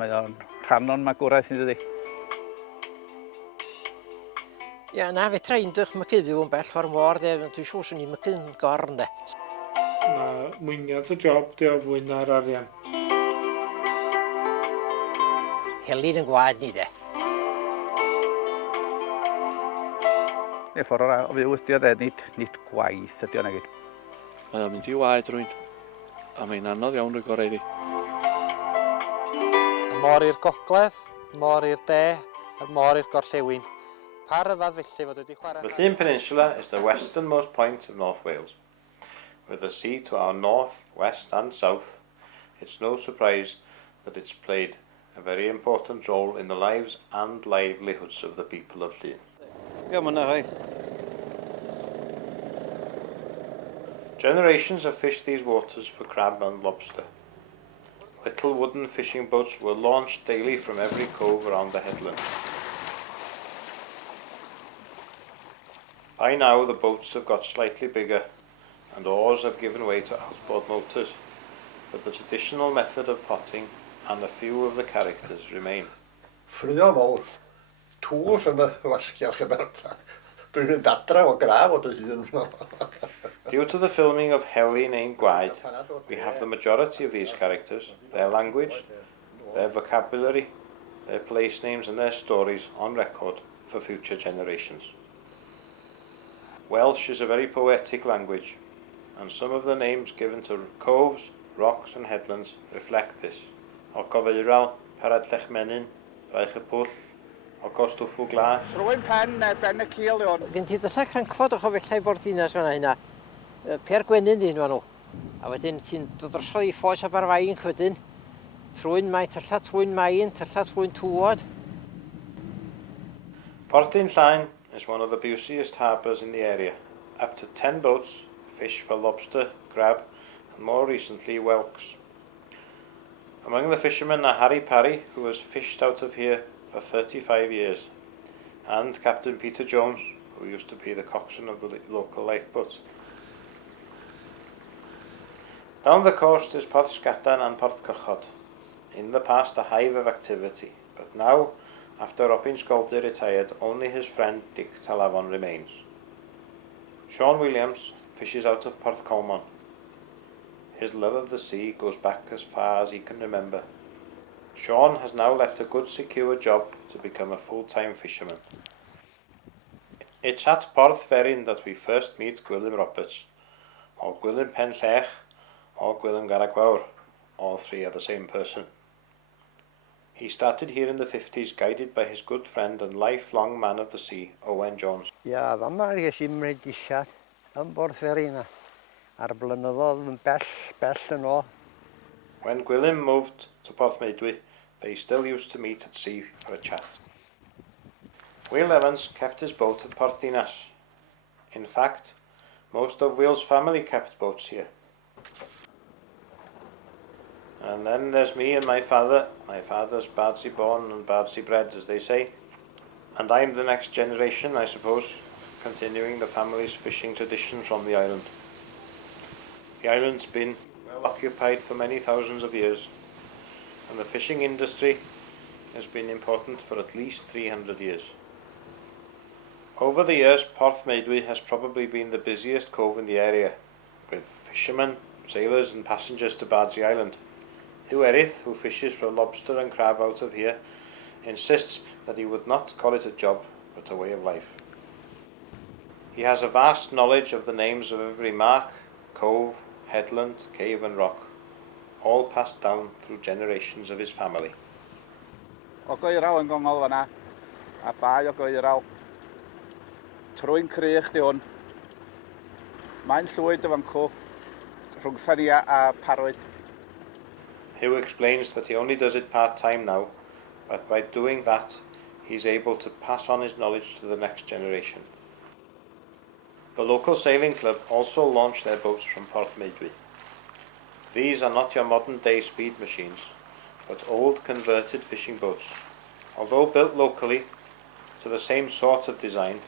Mae o'n rhan o'n magwraeth yn dydi. Ie, na fedra i'n dychmygu fyw yn bell o'r môr, de. Dwi'n siŵr swn i'n mygy'n gorn, de. Na, mwyniad y job di o fwy na'r arian. Heli yn gwaed ni, de. Ffordd o fyw ydi o de, nid gwaith ydi o'n egyd. Mae o'n mynd i waed rwy'n, a mae'n anodd iawn rwy gorau di. Môr i'r gogledd, môr i'r de, a'r môr i'r gorllewin. Pa ryfedd felly fod wedi chwarae... The Llŷn Peninsula is the westernmost point of North Wales. With the sea to our north, west and south, it's no surprise that it's played a very important role in the lives and livelihoods of the people of Llŷn. Generations have fished these waters for crab and lobster. Little wooden fishing boats were launched daily from every cove around the headland. By now the boats have got slightly bigger and oars have given way to outboard motors, but the traditional method of potting and a few of the characters remain. Ffrio mawr, tŵs yn y wasgiach Chyberta. Dwi'n mynd adra o graf o dy hun. Due to the filming of Heli in ein Gwaed, we have the majority of these characters, their language, their vocabulary, their place names and their stories on record for future generations. Welsh is a very poetic language, and some of the names given to coves, rocks and headlands reflect this. Ecoamgueddfa, Paradlech Menyn, Raich y Pwll, Ogostwffw Glas. Rwy'n pen, ben y cil yw. Gen ti ddylai crancfod o'ch o fellai bord dinas fan'na hynna. Per Gwenyn dyn nhw. A wedyn ti'n dod drosodd i ffos Aberfain chwydyn. Trwy'n mai, tylla trwy'n main, tylla trwy'n tŵod. Portyn Llaen is one of the busiest harbours in the area. Up to 10 boats fish for lobster, crab and more recently whelks. Among the fishermen are Harry Parry, who has fished out of here for 35 years, and Captain Peter Jones, who used to be the coxswain of the local lifeboat. Down the coast is Porth Sgatan and Porth Cychod, in the past a hive of activity, but now, after Robin Scoldy retired, only his friend Dick Talavon remains. Sean Williams fishes out of Porth Colmon. His love of the sea goes back as far as he can remember. Sean has now left a good secure job to become a full-time fisherman. It's at Porth Ferrin that we first meet Gwilym Roberts, or Llŷn Peninsula, or Ecoamgueddfa, all three are the same person. He started here in the 50s, guided by his good friend and lifelong man of the sea, Owen Jones. Ia, fama ges i'n mryd disiad yn Porth Ferrin ar blynyddoedd yn bell yn ôl. When Gwilym moved to Porthmeidwy, they still used to meet at sea for a chat. Will Evans kept his boat at Portdinas. In fact, most of Will's family kept boats here. And then there's me and my father. My father's Bardsey born and Bardsey bred, as they say. And I'm the next generation, I suppose, continuing the family's fishing tradition from the island. The island's been well occupied for many thousands of years, and the fishing industry has been important for at least 300 years. Over the years, Porthmeidwy has probably been the busiest cove in the area, with fishermen, sailors and passengers to Bardsey Island. Hugh Erith, who fishes for lobster and crab out of here, insists that he would not call it a job, but a way of life. He has a vast knowledge of the names of every mark, cove, headland, cave and rock, all passed down through generations of his family. O goeral yn gongol fan'na, a bai o goeral. Trwy'n crych di hwn. Mae'n llwyd y fancw, rhwng ffania a parwyd. Hugh explains that he only does it part-time now, but by doing that, he's able to pass on his knowledge to the next generation. The local sailing club also launched their boats from Porthmeidwy. These are not your modern-day speed machines, but old converted fishing boats. Although built locally, to the same sort of design,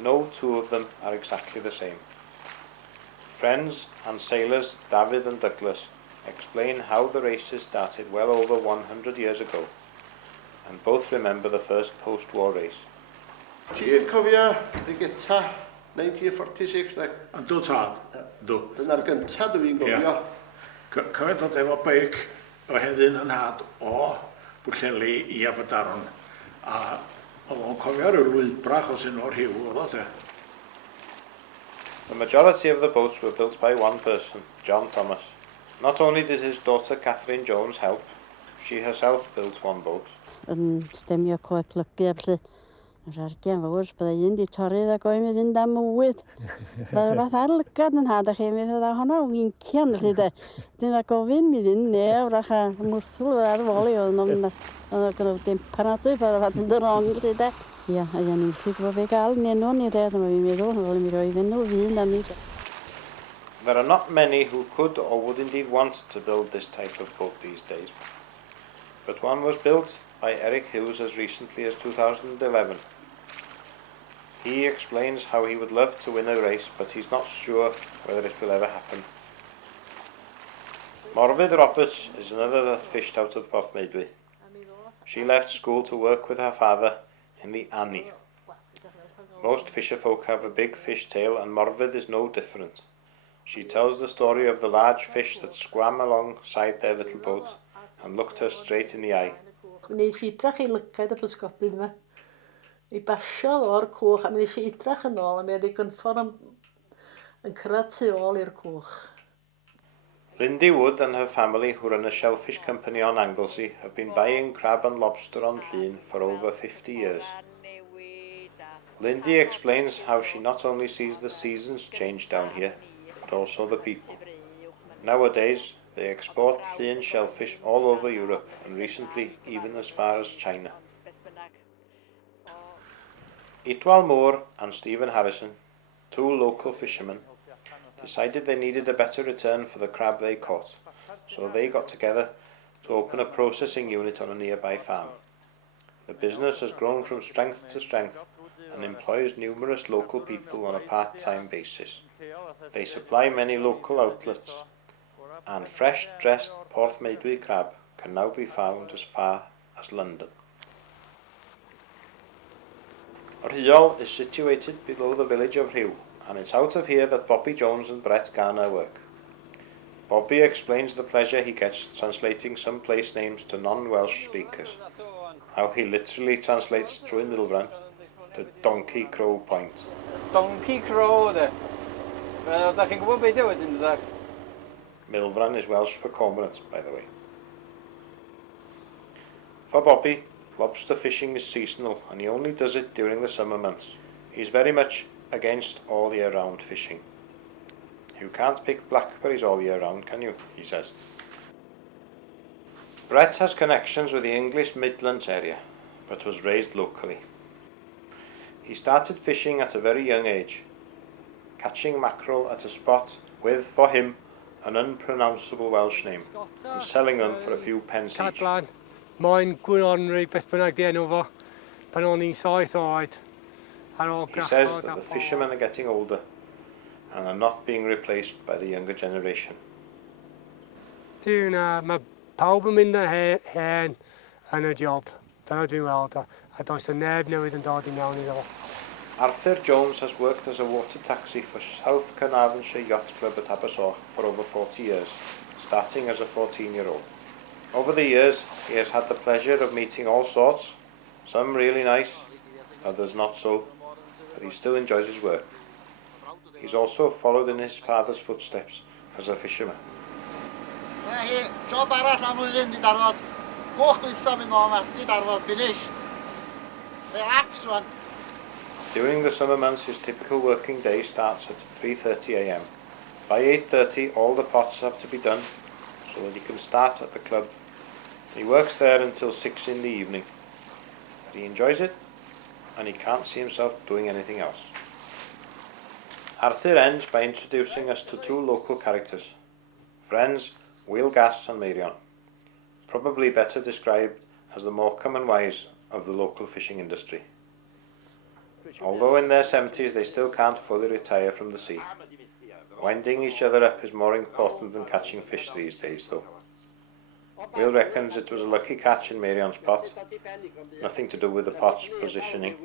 no two of them are exactly the same. Friends and sailors David and Douglas explain how the races started well over 100 years ago, and both remember the first post-war race. Ti'n cofio y geta 1946? Yndw tad, yndw. Dyna'r gyntaf dwi'n gofio. Cofio dod efo beic o hedyn yn had o Bwllheli i Aberdaron. A oedd o'n cofio rhyw lwybrach o sy'n o'r rhyw oedd o te. The majority of the boats were built by one person, John Thomas. Not only did his daughter Catherine Jones help, she herself built one boat. Yn stemio coed plygu felly. Yr argian fawr, byddai un di torri dda goi mi fynd am mywyd. Byddai fath ar lygad yn had a chi mi fydda honna wincian felly de. Dyn dda gofyn mi fynd ne, wrach a mwsl ar foli oedd nhw'n gynnwyd dim paradwy, byddai fath yn dyrong felly de. Ia, a ia ni'n sy'n gwybod be gael yn enw ni de, dyma fi'n meddwl, fel mi roi fenw fynd am ni de. There are not many who could or would indeed want to build this type of boat these days. But one was built by Eric Hughes as recently as 2011. He explains how he would love to win a race, but he's not sure whether it will ever happen. Morfydd Roberts is another that fished out of Porthmeidwy. She left school to work with her father in the Annie. Most fisherfolk have a big fish tail, and Morfydd is no different. She tells the story of the large fish that swam alongside their little boat and looked her straight in the eye. Nes i idrach I lygaid y pysgodyn yma. I basiodd o'r cwch, a nes I idrach yn ôl, a mi oedd ei gynffordd yn cyrraedd tu ôl i'r cwch. Lindy Wood and her family, who run a shellfish company on Anglesey, have been buying crab and lobster on Llŷn for over 50 years. Lindy explains how she not only sees the seasons change down here, but also the people. Nowadays, they export Llŷn shellfish all over Europe, and recently even as far as China. Itwal Moore and Stephen Harrison, two local fishermen, decided they needed a better return for the crab they caught, so they got together to open a processing unit on a nearby farm. The business has grown from strength to strength and employs numerous local people on a part-time basis. They supply many local outlets, and fresh-dressed Porthmeidwy crab can now be found as far as London. Rhyol is situated below the village of Rhyw, and it's out of here that Bobby Jones and Brett Garner work. Bobby explains the pleasure he gets translating some place names to non-Welsh speakers, how he literally translates Trwyn Milfran to Donkey Crow Point. Donkey Crow, de. Da chi'n gwybod beth yw wedyn, dydach? Milfran is Welsh for cormorant, by the way. For Bobby, lobster fishing is seasonal, and he only does it during the summer months. He's very much against all year round fishing. You can't pick blackberries all year round, can you? He says. Brett has connections with the English Midlands area, but was raised locally. He started fishing at a very young age, catching mackerel at a spot with, for him, an unpronounceable Welsh name, and selling them for a few pence each. Cadlan, mae'n gwirionry beth bynnag di enw fo, pan o'n i'n 7 oed. He says that the fishermen are getting older and are not being replaced by the younger generation. Mae pawb yn mynd hen yn y job, dyna dwi'n weld, a does y neb newydd yn dod I mewn iddo fo. Arthur Jones has worked as a water taxi for South Carnarvonshire Yacht Club at Abersoch for over 40 years, starting as a 14-year-old. Over the years, he has had the pleasure of meeting all sorts, some really nice, others not so, but he still enjoys his work. He's also followed in his father's footsteps as a fisherman. Job arall am flwyddyn di darfod. Coch dwysa mynd o yma, di darfod, finished. Relax rwan. During the summer months, his typical working day starts at 3:30 AM. By 8:30, all the pots have to be done so that he can start at the club. He works there until 6 in the evening. But he enjoys it, and he can't see himself doing anything else. Arthur ends by introducing us to two local characters, friends Will Gass and Marion, probably better described as the Morecambe and Wise of the local fishing industry. Although in their 70s, they still can't fully retire from the sea. Winding each other up is more important than catching fish these days, though. Will reckons it was a lucky catch in Marion's pot. Nothing to do with the pot's positioning.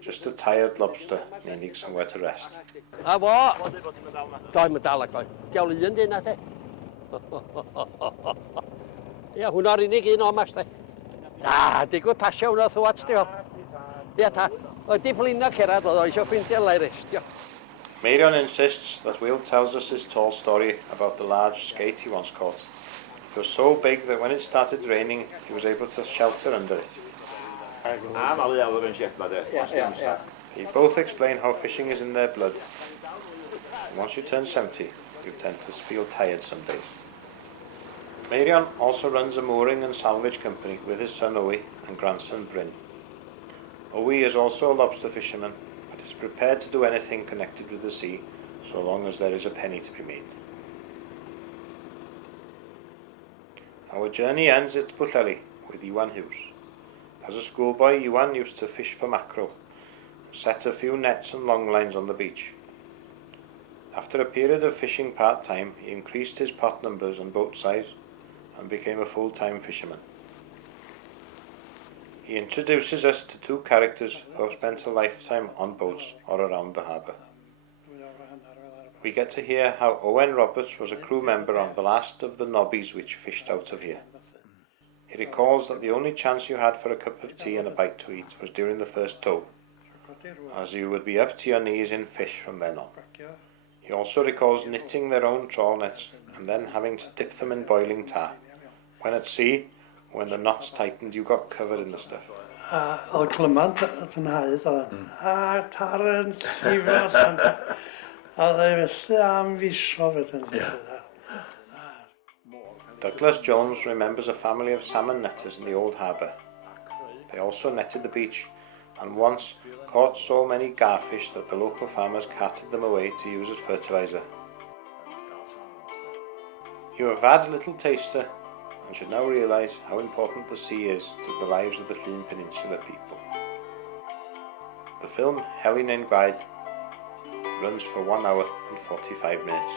Just a tired lobster needing somewhere to rest. Bo! Doi ma dal ag oi. Diawl un dyn na te. Ia, hwnna'r unig un o mas te. Digwydd pasio hwnna thwat di o. Ia ta, o di blino cerad o eisiau ffeindio lai restio. Marion insists that Will tells us his tall story about the large skate he once caught. It was so big that when it started raining, he was able to shelter under it. They both explain how fishing is in their blood. And once you turn 70, you tend to feel tired some days. Marion also runs a mooring and salvage company with his son Owe and grandson Bryn. Owe is also a lobster fisherman, but is prepared to do anything connected with the sea, so long as there is a penny to be made. Our journey ends at Heli with Llŷn Hughes. As a schoolboy, Llŷn used to fish for mackerel, set a few nets and long lines on the beach. After a period of fishing part-time, he increased his pot numbers and boat size and became a full-time fisherman. He introduces us to two characters who have spent a lifetime on boats or around the harbour. We get to hear how Owen Roberts was a crew member on the last of the nobbies which fished out of here. He recalls that the only chance you had for a cup of tea and a bite to eat was during the first tow, as you would be up to your knees in fish from then on. He also recalls knitting their own trawl nets and then having to dip them in boiling tar. When at sea, when the knots tightened, you got covered in the stuff. Oedd clymant at yn haid, a tar yn llifo, a dde felly am fisio fydden. Douglas Jones remembers a family of salmon netters in the old harbour. They also netted the beach, and once caught so many garfish that the local farmers carted them away to use as fertiliser. You have had a little taster, and should now realise how important the sea is to the lives of the Llŷn Peninsula people. The film Heli ein Gwaed runs for 1 hour and 45 minutes.